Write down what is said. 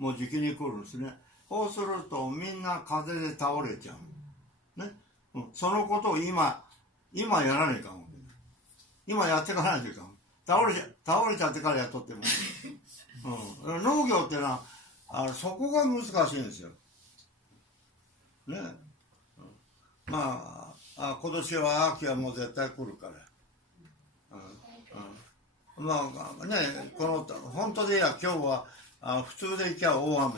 もうじきに来るんですね。そうするとみんな風邪で倒れちゃう。ね。そのことを今やらないかんわけ。今やっていかないといかん。倒れちゃってからやっとっても。農業っていうのは、そこが難しいんですよ。ね。まあ、今年は秋はもう絶対来るから。まあね、本当で言えば今日は普通でいきゃ大雨